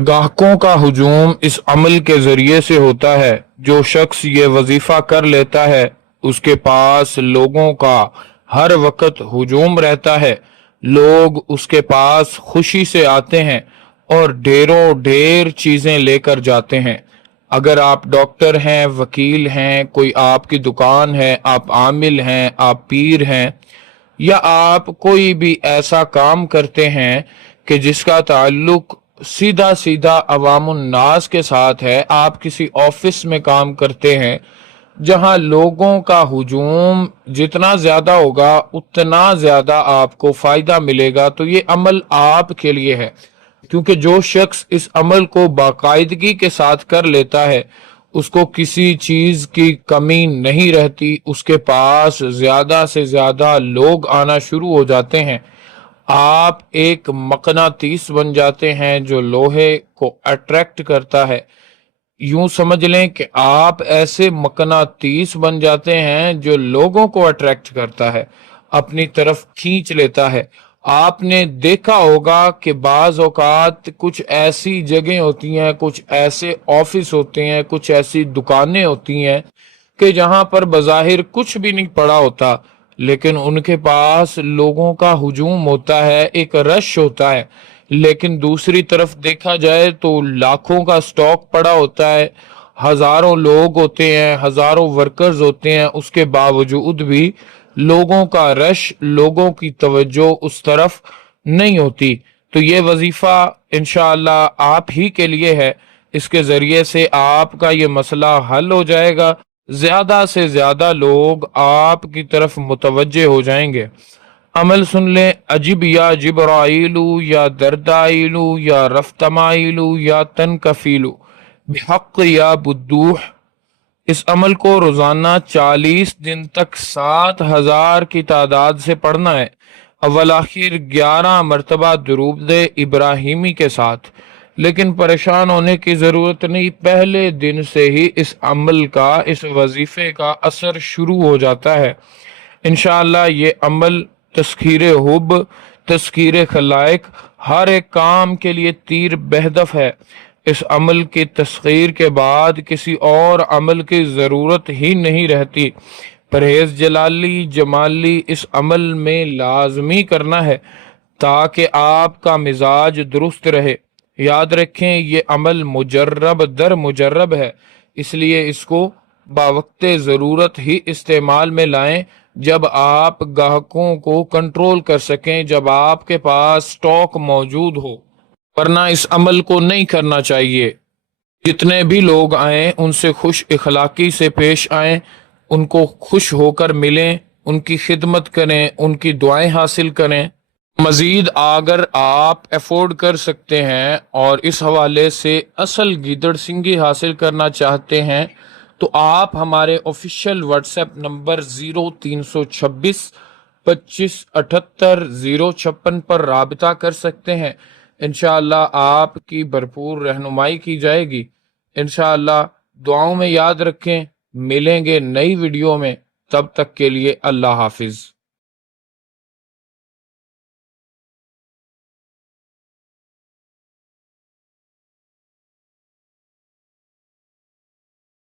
گاہکوں کا ہجوم اس عمل کے ذریعے سے ہوتا ہے۔ جو شخص یہ وظیفہ کر لیتا ہے اس کے پاس لوگوں کا ہر وقت ہجوم رہتا ہے۔ لوگ اس کے پاس خوشی سے آتے ہیں اور ڈھیروں ڈھیر چیزیں لے کر جاتے ہیں۔ اگر آپ ڈاکٹر ہیں، وکیل ہیں، کوئی آپ کی دکان ہے، آپ عامل ہیں، آپ پیر ہیں، یا آپ کوئی بھی ایسا کام کرتے ہیں کہ جس کا تعلق سیدھا سیدھا عوام الناس کے ساتھ ہے، آپ کسی آفس میں کام کرتے ہیں جہاں لوگوں کا ہجوم جتنا زیادہ ہوگا اتنا زیادہ آپ کو فائدہ ملے گا، تو یہ عمل آپ کے لیے ہے۔ کیونکہ جو شخص اس عمل کو باقاعدگی کے ساتھ کر لیتا ہے اس کو کسی چیز کی کمی نہیں رہتی، اس کے پاس زیادہ سے زیادہ لوگ آنا شروع ہو جاتے ہیں۔ آپ ایک مقناطیس بن جاتے ہیں جو لوہے کو اٹریکٹ کرتا ہے۔ یوں سمجھ لیں کہ آپ ایسے مقناطیس بن جاتے ہیں جو لوگوں کو اٹریکٹ کرتا ہے، اپنی طرف کھینچ لیتا ہے۔ آپ نے دیکھا ہوگا کہ بعض اوقات کچھ ایسی جگہیں ہوتی ہیں، کچھ ایسے آفس ہوتے ہیں، کچھ ایسی دکانیں ہوتی ہیں کہ جہاں پر بظاہر کچھ بھی نہیں پڑا ہوتا، لیکن ان کے پاس لوگوں کا ہجوم ہوتا ہے، ایک رش ہوتا ہے۔ لیکن دوسری طرف دیکھا جائے تو لاکھوں کا سٹاک پڑا ہوتا ہے، ہزاروں لوگ ہوتے ہیں، ہزاروں ورکرز ہوتے ہیں، اس کے باوجود بھی لوگوں کا رش، لوگوں کی توجہ اس طرف نہیں ہوتی۔ تو یہ وظیفہ انشاءاللہ آپ ہی کے لیے ہے، اس کے ذریعے سے آپ کا یہ مسئلہ حل ہو جائے گا، زیادہ سے زیادہ لوگ آپ کی طرف متوجہ ہو جائیں گے۔ عمل سن لیں: عجب یا جبرائیل یا دردائیل یا رفتمائیل یا تنکفیل بحق یا بدوح۔ اس عمل کو روزانہ 40 دن تک 7,000 کی تعداد سے پڑھنا ہے، اول آخر 11 مرتبہ درود ابراہیمی کے ساتھ۔ لیکن پریشان ہونے کی ضرورت نہیں، پہلے دن سے ہی اس عمل کا، اس وظیفے کا اثر شروع ہو جاتا ہے۔ انشاءاللہ یہ عمل تسخیر حب، تسخیر خلائق، ہر ایک کام کے لیے تیر بہدف ہے۔ اس عمل کی تسخیر کے بعد کسی اور عمل کی ضرورت ہی نہیں رہتی۔ پرہیز جلالی جمالی اس عمل میں لازمی کرنا ہے تاکہ آپ کا مزاج درست رہے۔ یاد رکھیں یہ عمل مجرب در مجرب ہے، اس لیے اس کو باوقت ضرورت ہی استعمال میں لائیں، جب آپ گاہکوں کو کنٹرول کر سکیں، جب آپ کے پاس سٹاک موجود ہو، ورنہ اس عمل کو نہیں کرنا چاہیے۔ جتنے بھی لوگ آئیں ان سے خوش اخلاقی سے پیش آئیں، ان کو خوش ہو کر ملیں، ان کی خدمت کریں، ان کی دعائیں حاصل کریں۔ مزید اگر آپ افورڈ کر سکتے ہیں اور اس حوالے سے اصل گیدڑ سنگھی حاصل کرنا چاہتے ہیں تو آپ ہمارے آفیشیل واٹس ایپ نمبر 0326 25 78 056 پر رابطہ کر سکتے ہیں۔ انشاءاللہ آپ کی بھرپور رہنمائی کی جائے گی۔ انشاءاللہ دعاؤں میں یاد رکھیں، ملیں گے نئی ویڈیو میں، تب تک کے لیے اللہ حافظ۔